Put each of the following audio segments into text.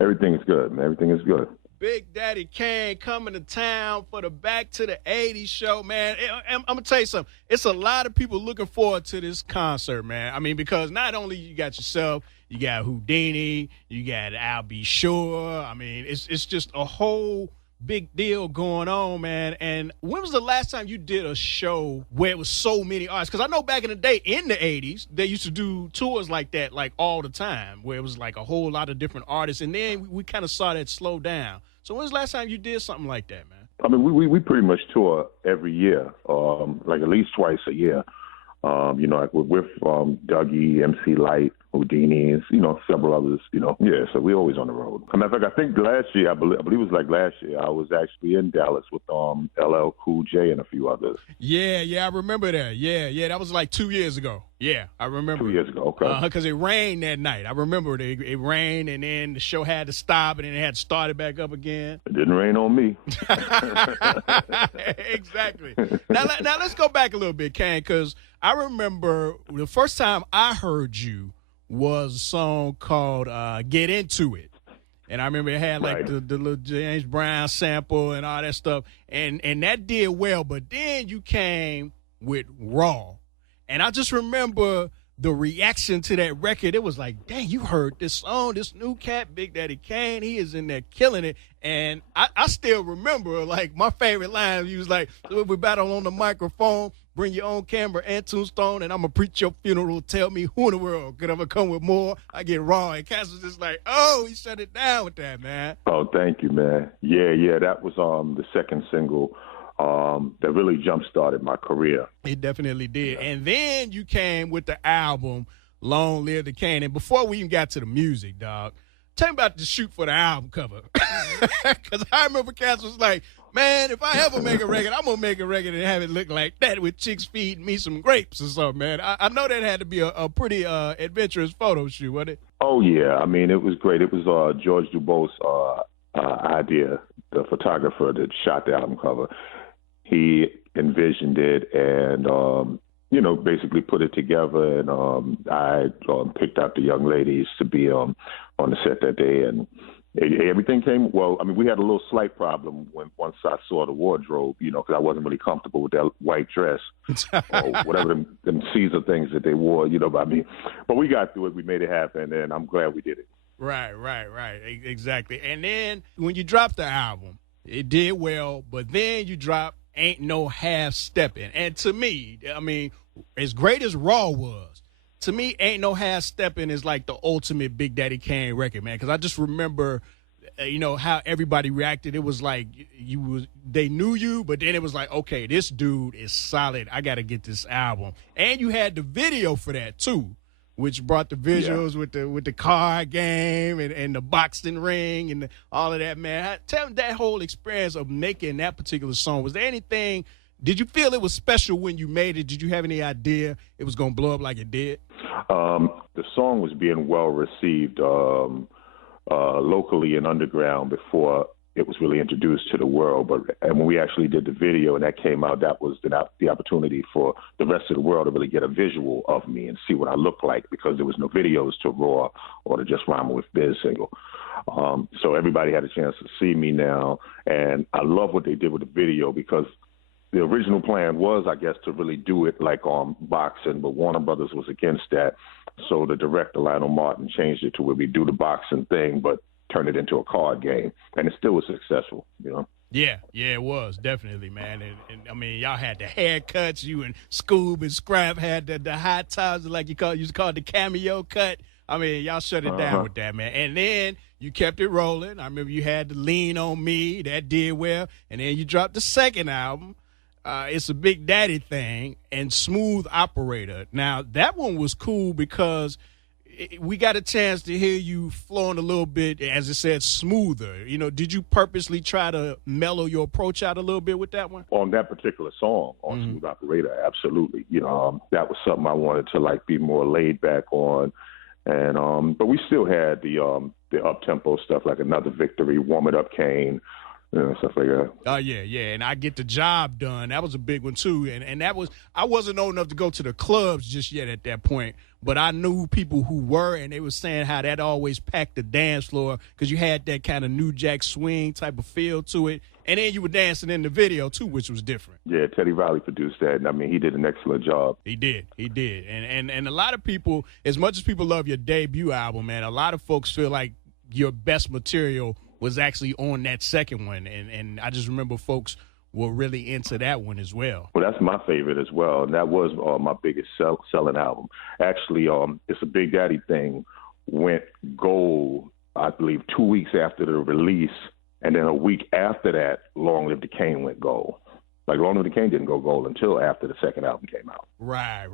Everything is good, man. Everything is good. Big Daddy Kane coming to town for the Back to the 80s show, man. I'm going to tell you something. It's a lot of people looking forward to this concert, man. I mean, because not only you got yourself, you got Houdini, you got Al B. Sure. I mean, it's just a whole big deal going on, man. And when was the last time you did a show where it was so many artists? Because I know back in the day, in the 80s, they used to do tours like that, like all the time, where it was like a whole lot of different artists. And then we kind of saw that slow down. So when was the last time you did something like that, man? I mean, we pretty much tour every year, like at least twice a year. Like with Dougie, MC Light, Houdini, several others, Yeah, so we're always on the road. As a matter of fact, I think last year, I believe it was like last year, I was actually in Dallas with LL Cool J and a few others. Yeah, I remember that. Yeah, that was like 2 years ago. Yeah, I remember. 2 years ago, okay. Because it rained that night. I remember it rained, and then the show had to stop, and then it had to start it back up again. It didn't rain on me. Exactly. Now let's go back a little bit, Kane, because I remember the first time I heard you was a song called Get Into It. And I remember it had like the little James Brown sample and all that stuff. And that did well. But then you came with Raw. And I just remember the reaction to that record. It was like, dang, you heard this song, this new cat, Big Daddy Kane. He is in there killing it. And I still remember, like, my favorite line. He was like, so we battle on the microphone, bring your own camera and tombstone, and I'm going to preach your funeral. Tell me who in the world could ever come with more. I get Raw. And Cass was just like, oh, he shut it down with that, man. Oh, thank you, man. Yeah, that was the second single that really jump-started my career. It definitely did. Yeah. And then you came with the album, Long Live the Kane. And before we even got to the music, dog, tell me about the shoot for the album cover. Because I remember Cass was like, man, if I ever make a record, I'm going to make a record and have it look like that with chicks feeding me some grapes or something, man. I know that had to be a pretty adventurous photo shoot, wasn't it? Oh, yeah. I mean, it was great. It was George Dubose' idea, the photographer that shot the album cover. He envisioned it and, basically put it together. And I picked out the young ladies to be on the set that day. And everything came well. I mean, we had a little slight problem once I saw the wardrobe, because I wasn't really comfortable with that white dress or whatever them Caesar things that they wore, but we got through it. We made it happen, and I'm glad we did it. Right. Exactly. And then when you dropped the album, it did well, but then you dropped Ain't No Half Stepping. And to me, I mean, as great as Raw was, to me, Ain't No Half Stepping is like the ultimate Big Daddy Kane record, man. Because I just remember, how everybody reacted. It was like they knew you, but then it was like, okay, this dude is solid. I got to get this album. And you had the video for that too, which brought the visuals with the card game and the boxing ring and all of that, man. Tell me that whole experience of making that particular song. Was there anything? Did you feel it was special when you made it? Did you have any idea it was going to blow up like it did? The song was being well received locally and underground before it was really introduced to the world. And when we actually did the video and that came out, that was the opportunity for the rest of the world to really get a visual of me and see what I look like, because there was no videos to Raw or to Just Rhyme with Biz single. So everybody had a chance to see me now. And I love what they did with the video, because the original plan was, I guess, to really do it like on boxing, but Warner Brothers was against that. So the director, Lionel Martin, changed it to where we do the boxing thing, but turn it into a card game. And it still was successful, Yeah, it was, definitely, man. And I mean, y'all had the haircuts. You and Scoob and Scrap had the high tops, like you used to call it the cameo cut. I mean, y'all shut it down with that, man. And then you kept it rolling. I remember you had the Lean on Me. That did well. And then you dropped the second album. It's a Big Daddy thing, and Smooth Operator. Now, that one was cool because we got a chance to hear you flowing a little bit, as it said, smoother. Did you purposely try to mellow your approach out a little bit with that one? On that particular song, on Smooth Operator, absolutely. That was something I wanted to be more laid back on. And but we still had the up-tempo stuff like Another Victory, Warm It Up Kane, stuff like that. Oh, yeah, and I Get the Job Done. That was a big one, too. And that was – I wasn't old enough to go to the clubs just yet at that point, but I knew people who were, and they were saying how that always packed the dance floor because you had that kind of New Jack Swing type of feel to it. And then you were dancing in the video, too, which was different. Yeah, Teddy Riley produced that, and, I mean, he did an excellent job. He did. And a lot of people, as much as people love your debut album, man, a lot of folks feel like your best material was actually on that second one. And I just remember folks were really into that one as well. Well, that's my favorite as well, and that was my biggest selling album. Actually, It's a Big Daddy Thing went gold, I believe, 2 weeks after the release. And then a week after that, Long Live the Kane went gold. Like, Long Live the Kane didn't go gold until after the second album came out. Right.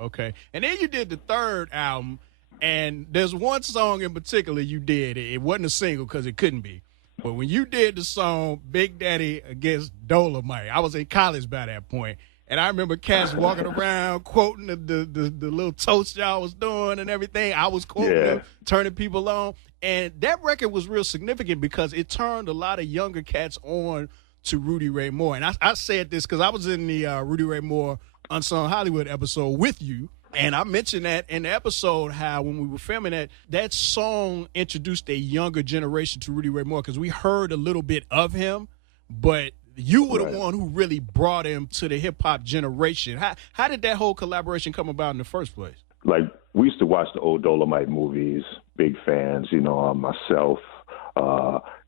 Okay. And then you did the third album, and there's one song in particular you did. It wasn't a single because it couldn't be. But when you did the song Big Daddy against Dolemite, I was in college by that point. And I remember cats walking around quoting the little toast y'all was doing and everything. I was quoting them, turning people on. And that record was real significant because it turned a lot of younger cats on to Rudy Ray Moore. And I said this because I was in the Rudy Ray Moore Unsung Hollywood episode with you. And I mentioned that in the episode how when we were filming that song introduced a younger generation to Rudy Ray Moore because we heard a little bit of him, but you were the one who really brought him to the hip-hop generation. How did that whole collaboration come about in the first place? Like, we used to watch the old Dolemite movies, big fans, myself,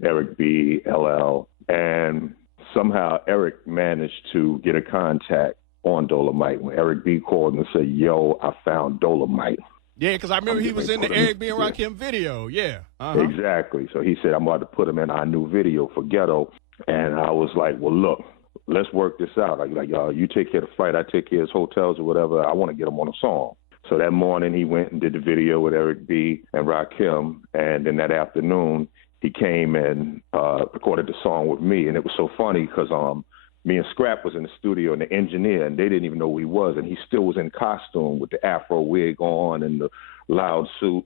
Eric B., LL, and somehow Eric managed to get a contact on Dolemite when Eric B. called and said, "Yo, I found Dolemite." Yeah, because I remember he was in the Eric B. and Rakim video. Yeah. Uh-huh. Exactly. So he said, "I'm about to put him in our new video for Ghetto." And I was like, well, look, let's work this out. Like, you take care of the flight, I take care of his hotels or whatever. I want to get him on a song. So that morning he went and did the video with Eric B. and Rakim. And then that afternoon he came and recorded the song with me. And it was so funny because me and Scrap was in the studio and the engineer, and they didn't even know who he was. And he still was in costume with the afro wig on and the loud suit.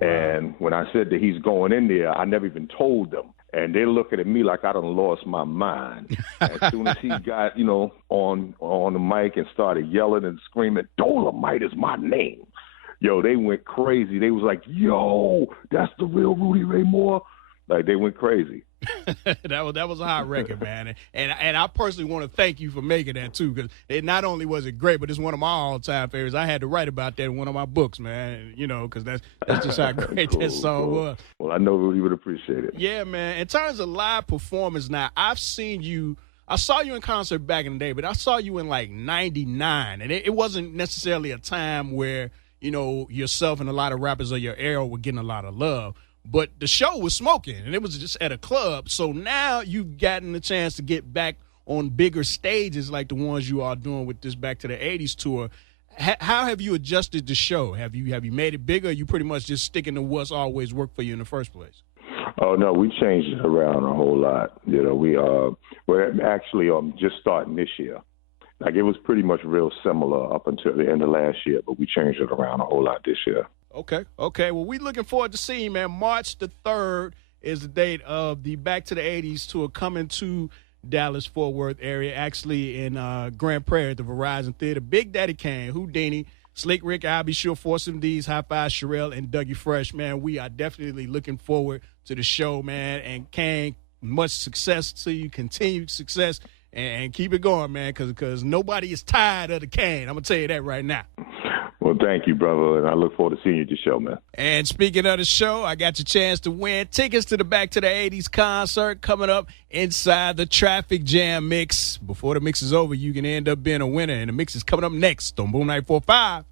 Wow. And when I said that he's going in there, I never even told them. And they're looking at me like I done lost my mind. As soon as he got, on the mic and started yelling and screaming, "Dolemite is my name." Yo, they went crazy. They was like, "Yo, that's the real Rudy Ray Moore." Like, they went crazy. that was a hot record, man. And I personally want to thank you for making that, too, because it not only was it great, but it's one of my all-time favorites. I had to write about that in one of my books, man, because that's just how great cool, that song was. Well, I know Rudy would appreciate it. Yeah, man. In terms of live performance now, I saw you in concert back in the day, but I saw you in, like, 99, and it wasn't necessarily a time where, yourself and a lot of rappers of your era were getting a lot of love. But the show was smoking, and it was just at a club. So now you've gotten the chance to get back on bigger stages like the ones you are doing with this Back to the 80s tour. How have you adjusted the show? Have you made it bigger, or you pretty much just sticking to what's always worked for you in the first place? Oh, no, we changed it around a whole lot. We're actually just starting this year. Like, it was pretty much real similar up until the end of last year, but we changed it around a whole lot this year. Okay. Well, we looking forward to seeing you, man. March the 3rd is the date of the Back to the 80s tour coming to Dallas-Fort Worth area, actually in Grand Prairie at the Verizon Theater. Big Daddy Kane, Houdini, Slick Rick, I'll be sure, Force MDs, High Five, Sherelle, and Dougie Fresh, man. We are definitely looking forward to the show, man. And Kane, much success to you, continued success, and keep it going, man, because nobody is tired of the Kane. I'm going to tell you that right now. Well, thank you, brother, and I look forward to seeing you at the show, man. And speaking of the show, I got your chance to win tickets to the Back to the 80s concert coming up inside the Traffic Jam mix. Before the mix is over, you can end up being a winner, and the mix is coming up next on Boom 945.